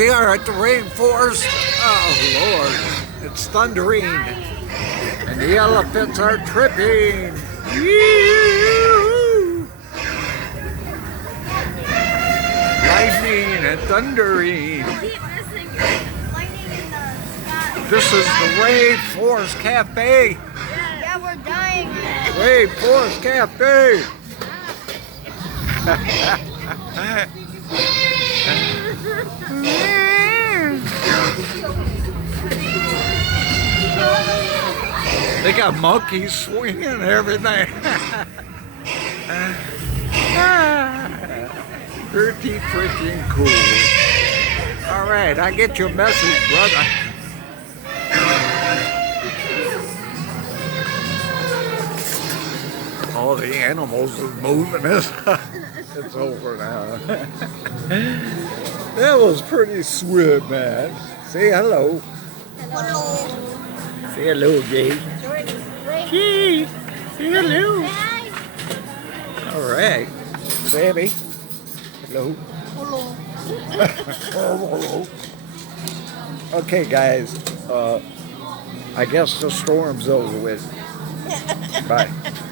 We are at the rainforest. Oh, Lord. It's thundering. And the elephants are tripping. Yee-hoo. Lightning and thundering. This is the Rainforest Cafe. Yeah, we're dying. Rainforest Cafe. They got monkeys swinging and everything. Pretty freaking cool. All right, I get your message, brother. All the animals are moving. It's over now. That was pretty sweet, man. Say hello. Hello. Say hello, Jay. Gee, say hello. All right. Sammy. Hello. Hello. Okay, guys. I guess the storm's over with. Bye.